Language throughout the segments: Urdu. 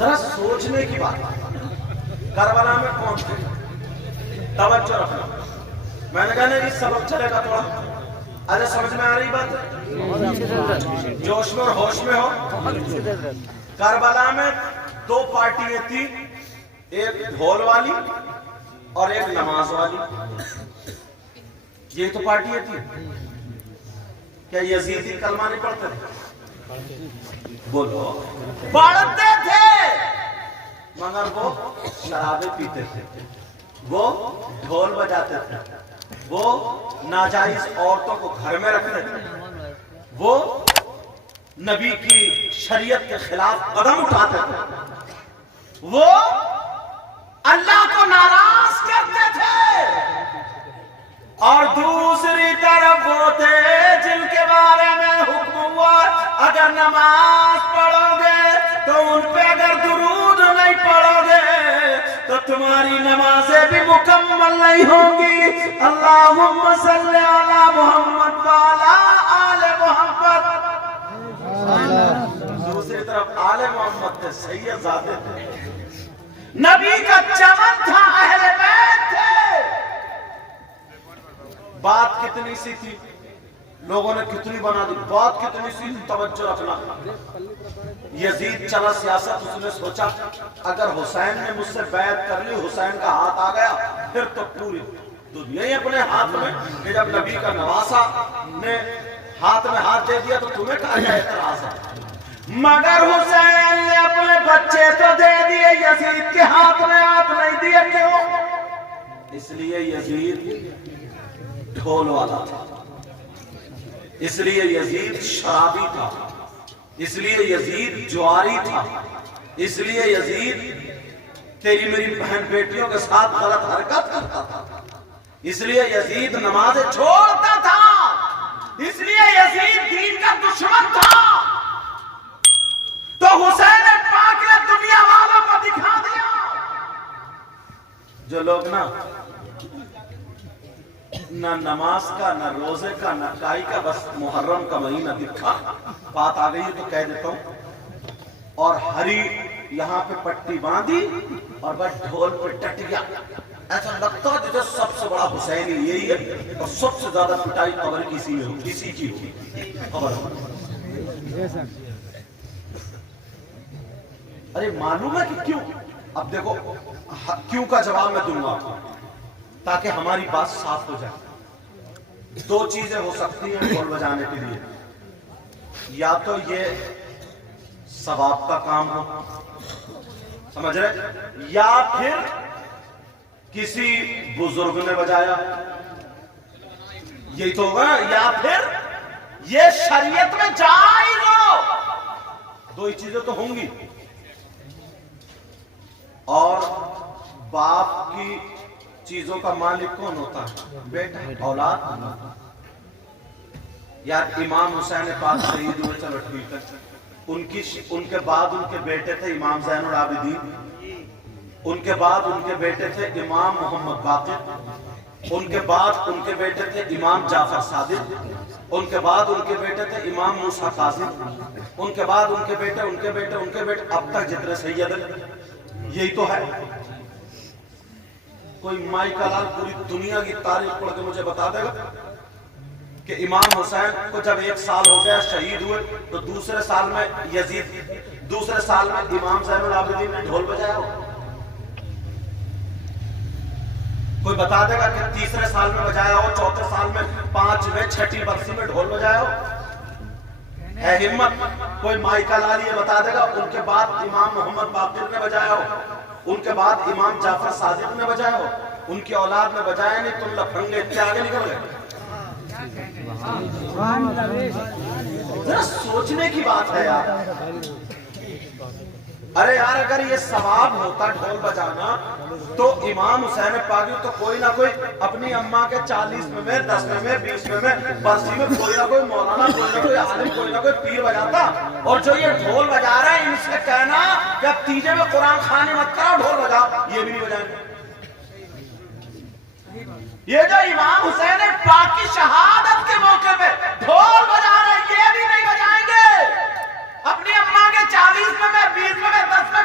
ذرا سوچنے کی بات ہے، کربلا میں کون تھے؟ توجہ رکھنا، میں نے کہا نا یہ سبق چلے گا تھوڑا، اچھا سمجھ میں آ رہی بات؟ جوش میں اور ہوش میں ہو؟ کربلا میں دو پارٹیاں تھی، ایک ڈھول والی اور ایک نماز والی، یہ تو پارٹیاں تھی۔ کیا یزیدی کلمہ نہیں پڑھتے تھے؟ بولو پڑھتے تھے، مگر وہ شرابیں پیتے تھے، وہ ڈھول بجاتے تھے، وہ ناجائز عورتوں کو گھر میں رکھتے تھے، وہ نبی کی شریعت کے خلاف قدم اٹھاتے تھے، وہ اللہ کو ناراض کرتے تھے، اور دوسری طرف وہ تھے جن کے بارے میں حکم ہوا اگر نماز پڑھو گے تو ان پہ اگر درود نہیں پڑھو گے تو تمہاری نمازیں بھی مکمل نہیں ہوں گی۔ اللہم صلی علی محمد وعلی آل محمد۔ دوسری طرف آل محمد تھے، سید زادے تھے، نبی کا چمن تھا، اہل بیت تھے۔ بات کتنی سی تھی، لوگوں نے کتنی بنا دی، بات کتنی سی تھی، توجہ رکھنا۔ یزید چلا سیاست، اس نے سوچا اگر حسین نے مجھ سے بیعت کر لی، حسین کا ہاتھ آ گیا، پھر تو پوری دنیا ہی اپنے ہاتھ میں، کہ جب نبی کا نواسا نے ہاتھ میں ہاتھ دے دیا تو تمہیں کہا کیا اعتراض ہے؟ مگر حسین نے اپنے بچے تو دے دیے، یزید کے ہاتھ میں ہاتھ نہیں دیے، کیوں؟ اس لیے یزید ڈھول والا تھا، اس لیے یزید شرابی تھا، اس لیے یزید جواری تھا، اس لیے یزید تیری میری بہن بیٹیوں کے ساتھ غلط حرکت کرتا تھا، اس لیے یزید نمازیں چھوڑتا تھا، اس لیے یزید دین کا دشمن تھا۔ تو حسین پاک نے دنیا والوں کو دکھا دیا، جو لوگ نہ نماز کا، نہ روزے کا، نہ کائی کا، بس محرم کا مہینہ دکھا، بات آ گئی تو کہہ دیتا ہوں، اور ہری یہاں پہ پٹی باندھی اور بس ڈھول پہ ٹٹ گیا، ایسا لگتا جیسے سب سے بڑا حسینی یہی ہے، اور سب سے زیادہ پٹائی قبر کسی کی ہوگی، خبر ہو۔ ارے معلوم ہے کہ کیوں؟ اب دیکھو کیوں کا جواب میں دوں گا تاکہ ہماری بات صاف ہو جائے۔ دو چیزیں ہو سکتی ہیں ڈھول بجانے کے لیے، یا تو یہ ثواب کا کام ہو، سمجھ رہے، یا پھر کسی بزرگ نے بجایا، یہی تو ہوگا، یا پھر یہ شریعت میں جائز ہو، دو ہی چیزیں تو ہوں گی۔ اور باپ کی چیزوں کا مالک کون ہوتا ہے؟ بیٹا، اولاد۔ یار امام حسین پاک شہید ہوئے، چلو ٹھیک ہے، ان کے بعد ان کے بیٹے تھے امام زین العابدین، ان کے بعد ان کے بیٹے تھے امام محمد باقر، ان کے بعد ان کے بیٹے تھے امام جعفر صادق، ان کے بعد ان کے بیٹے تھے امام موسیٰ کاظم، ان کے بعد ان کے بیٹے اب تک جتنے سید ہیں، یہی تو ہے۔ کوئی مائی کا لال پوری دنیا کی تاریخ پڑھ کے مجھے بتا دے گا کہ امام حسین کو جب 1 سال ہو گیا شہید ہوئے تو دوسرے سال میں امام زین العابدین نے ڈھول بجایا ہو؟ کوئی بتا دے گا کہ تیسرے سال میں بجایا ہو، چوتھے سال میں، 5ویں 6ٹھی برسی میں ڈھول بجایا ہو؟ ہے ہمت؟ کوئی مائی کا لال یہ بتا دے گا ان کے بعد امام محمد باقر نے بجایا ہو، ان کے بعد امام جعفر صادق نے بجایا ہو، ان کی اولاد نے بجایا نہیں، تم لفنگے اتنے آگے نکل گئے؟ ذرا سوچنے کی بات ہے یار۔ ارے یار اگر یہ ثواب ہوتا ڈھول بجانا تو امام حسین پاک تو کوئی نہ کوئی اپنی اماں کے 40ویں میں، 10ویں میں، 20ویں میں برسی میں کوئی نہ کوئی مولانا، کوئی نہ کوئی عالم، کوئی نہ کوئی پیر بجاتا۔ اور جو یہ ڈھول بجا رہا ہے ان سے کہنا کہ اب تیجے میں قرآن خوانی مت کرو، ڈھول بجاؤ، یہ بھی نہیں بجائیں گے۔ یہ جو امام حسین پاک کی شہادت کے موقع پہ ڈھول بجا رہے ہیں یہ بھی نہیں بجائیں گے۔ اپنی اماں کے 40ویں میں، 20ویں میں، 10ویں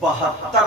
72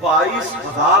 22,000